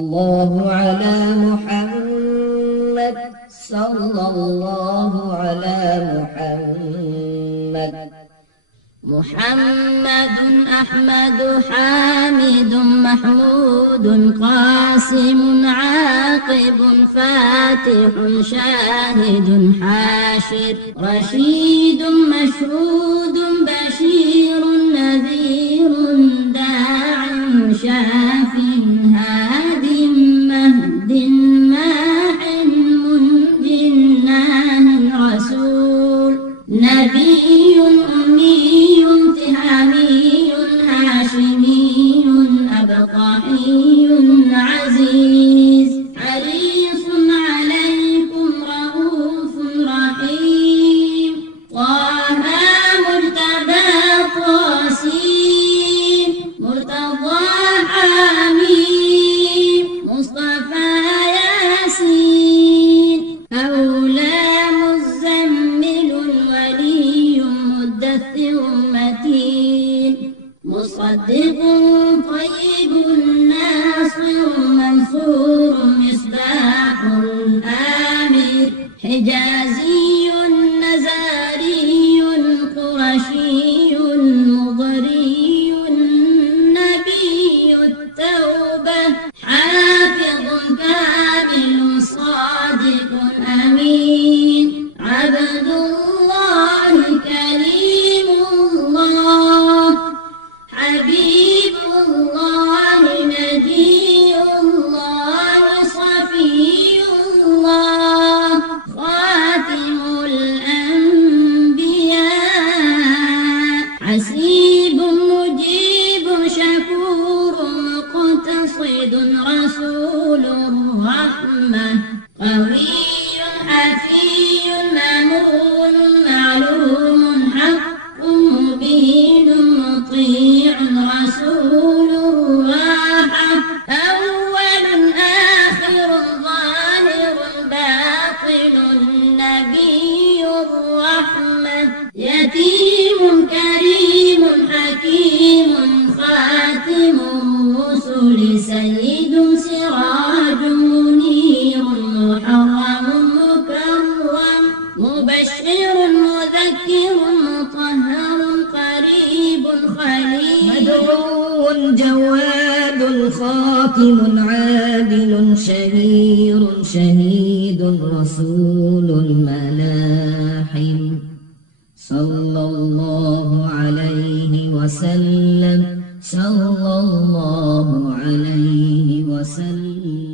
الله على محمد صلى الله على محمد. محمد أحمد حامد محمود قاسم عاقب فاتح شاهد حاشر رشيد مشهود بشير نذير داع شاف هاد مهد ماح منج ناه رسول نبي أمي تهامي هاشمي أبطحي عزيز حريص عليكم رؤوف رحيم طه مرتبى طاسين مرتضى حميم مصطفى ياسين أولى مزمل ولي مدثر متين مصدق طيب ناصر منصور مصباح آمر حجازي نزاري قرشي مضري نبي التوبة حافظ كامل صادق أمين عبد الله كريم الله حبيب الله نبي الله صفي الله خاتم الأنبياء حسيب مجيب شكور مقتصد رسول الرحمة قوي حفي مأمون معلوم حق مبين مطيع رسول الراحة أول آخر ظاهر باطن نبي الرحمة يتيم كريم حكيم خاتم الرسل سيد سراج منير محرم مكرم مبشر مذكر مطهر قريب خليل مدعو جواد خاتم عادل شهير شهيد رسول الملاحم صلى الله عليه وسلم صلى الله عليه وسلم.